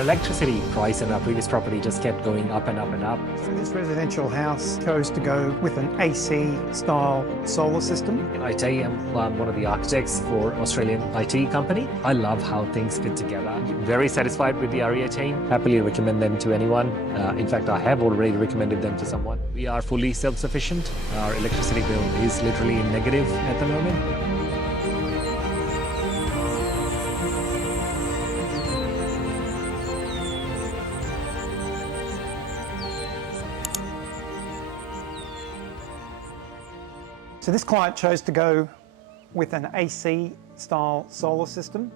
electricity price in our previous property just kept going up and up and up. So this residential house chose to go with an AC style solar system. In IT, I'm one of the architects for Australian IT company. I love how things fit together. Very satisfied with the REA team. Happily recommend them to anyone. In fact, I have already recommended them to someone. We are fully self-sufficient. Our electricity bill is literally in negative at the moment. So this client chose to go with an AC style solar system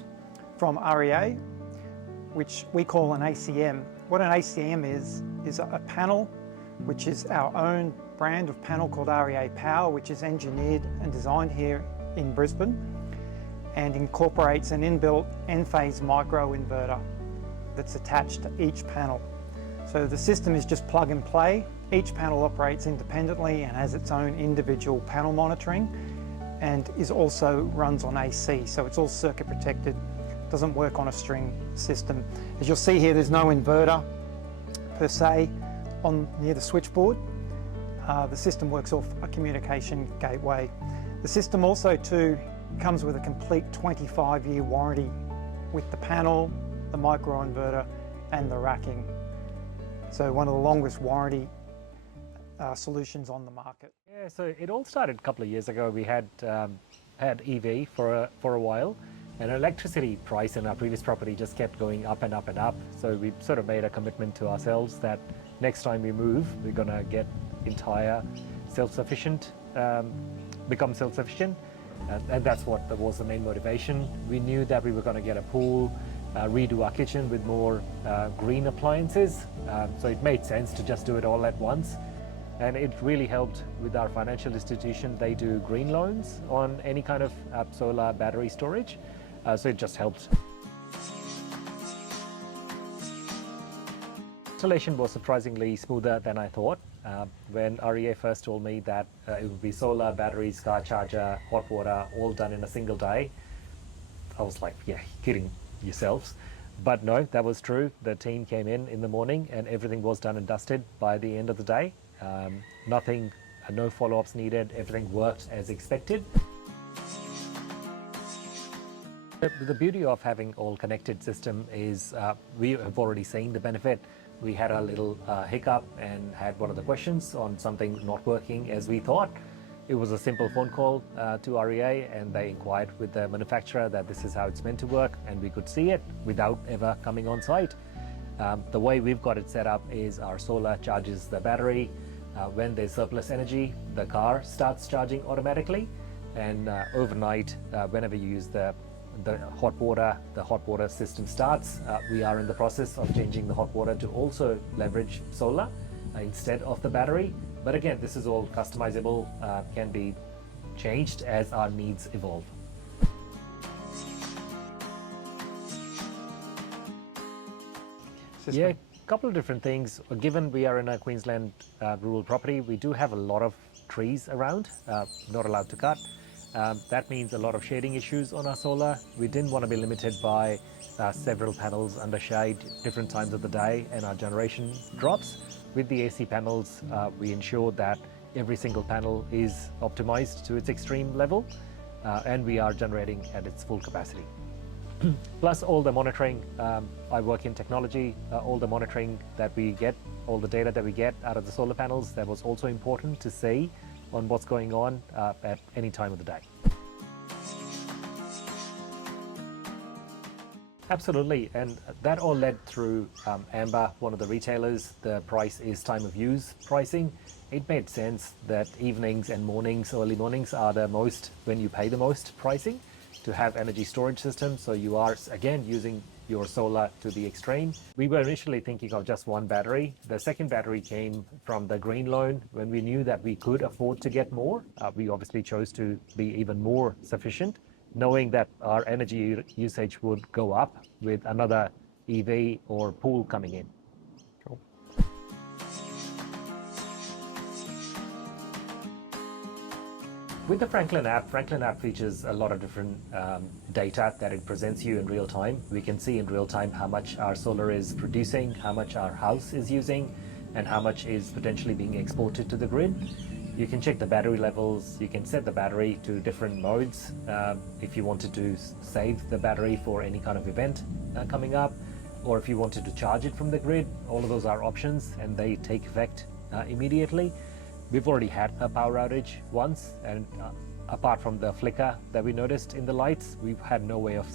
from REA, which we call an ACM. What an ACM is a panel, which is our own brand of panel called REA Power, which is engineered and designed here in Brisbane and incorporates an inbuilt Enphase micro inverter that's attached to each panel. So the system is just plug and play. Each panel operates independently and has its own individual panel monitoring and also runs on AC, so it's all circuit protected, doesn't work on a string system. As you'll see here, there's no inverter per se near the switchboard. The system works off a communication gateway. The system also too comes with a complete 25-year warranty with the panel, the microinverter and the racking. So one of the longest warranty solutions on the market. Yeah, so it all started a couple of years ago. We had EV for a while, and electricity price in our previous property just kept going up and up and up. So we sort of made a commitment to ourselves that next time we move, we're going to get entire self-sufficient, become self-sufficient, and that's what was the main motivation. We knew that we were going to get a pool, redo our kitchen with more green appliances, so it made sense to just do it all at once. And it really helped with our financial institution. They do green loans on any kind of solar battery storage, so it just helped. Installation was surprisingly smoother than I thought. When REA first told me that it would be solar, batteries, car charger, hot water, all done in a single day, I was like, yeah, kidding yourselves. But no, that was true. The team came in the morning and everything was done and dusted by the end of the day. Nothing, no follow-ups needed, everything worked as expected. The beauty of having all connected system is we have already seen the benefit. We had a little hiccup and had one of the questions on something not working as we thought. It was a simple phone call to REA and they inquired with the manufacturer that this is how it's meant to work, and we could see it without ever coming on site. The way we've got it set up is our solar charges the battery. When there's surplus energy, the car starts charging automatically, and overnight, whenever you use the hot water system starts. We are in the process of changing the hot water to also leverage solar instead of the battery. But again, this is all customizable, can be changed as our needs evolve. Yeah, a couple of different things. Given we are in a Queensland rural property, we do have a lot of trees around, not allowed to cut. That means a lot of shading issues on our solar. We didn't want to be limited by several panels under shade different times of the day and our generation drops. With the AC panels, we ensure that every single panel is optimized to its extreme level and we are generating at its full capacity. Plus all the monitoring, I work in technology, all the monitoring that we get, all the data that we get out of the solar panels, that was also important to see on what's going on at any time of the day. Absolutely, and that all led through Amber, one of the retailers. The price is time of use pricing. It made sense that evenings and mornings, early mornings are the most, when you pay the most pricing, to have energy storage systems, so you are again using your solar to the extreme. We were initially thinking of just one battery. The second battery came from the green loan. When we knew that we could afford to get more, we obviously chose to be even more sufficient, knowing that our energy usage would go up with another EV or pool coming in. Cool. With the Franklin app features a lot of different data that it presents you in real time. We can see in real time how much our solar is producing, how much our house is using, and how much is potentially being exported to the grid. You can check the battery levels. You can set the battery to different modes if you wanted to save the battery for any kind of event coming up, or if you wanted to charge it from the grid. All of those are options and they take effect immediately. We've already had a power outage once, and apart from the flicker that we noticed in the lights, we've had no way of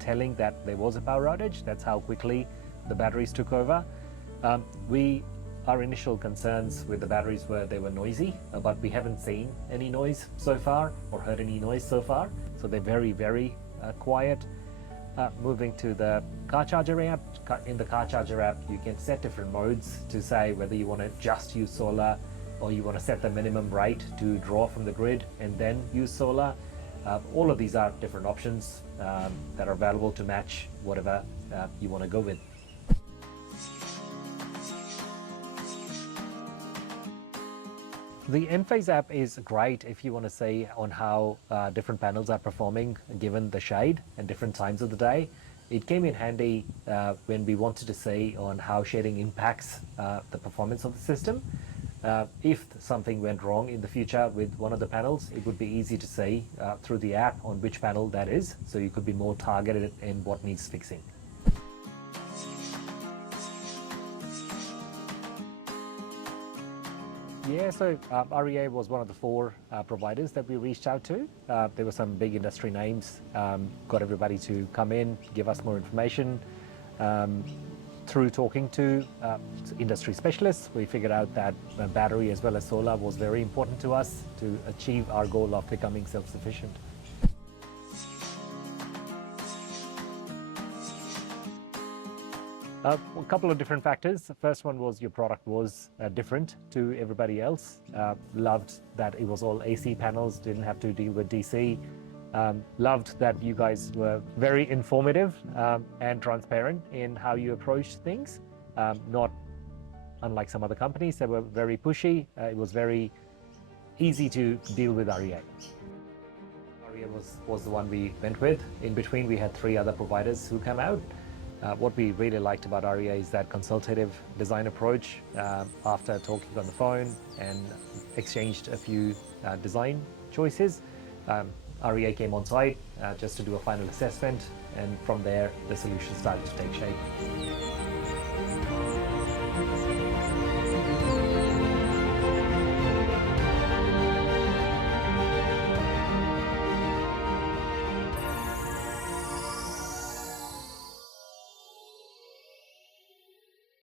telling that there was a power outage. That's how quickly the batteries took over. Our initial concerns with the batteries were they were noisy, but we haven't seen any noise so far or heard any noise so far. So they're very, very quiet. Moving to the car charger app. In the car charger app, you can set different modes to say whether you want to just use solar or you want to set the minimum rate to draw from the grid and then use solar. All of these are different options that are available to match whatever you want to go with. The Enphase app is great if you want to see on how different panels are performing given the shade and different times of the day. It came in handy when we wanted to see on how shading impacts the performance of the system. If something went wrong in the future with one of the panels, it would be easy to see through the app on which panel that is, so you could be more targeted in what needs fixing. Yeah, so REA was one of the 4 providers that we reached out to. There were some big industry names, got everybody to come in, give us more information. Through talking to industry specialists, we figured out that battery as well as solar was very important to us to achieve our goal of becoming self-sufficient. A couple of different factors. The first one was your product was different to everybody else. Loved that it was all AC panels, didn't have to deal with DC. Loved that you guys were very informative and transparent in how you approached things. Not unlike some other companies that were very pushy. It was very easy to deal with REA. REA was the one we went with. In between, we had 3 other providers who came out. What we really liked about REA is that consultative design approach. After talking on the phone and exchanged a few design choices, REA came on site just to do a final assessment, and from there the solution started to take shape.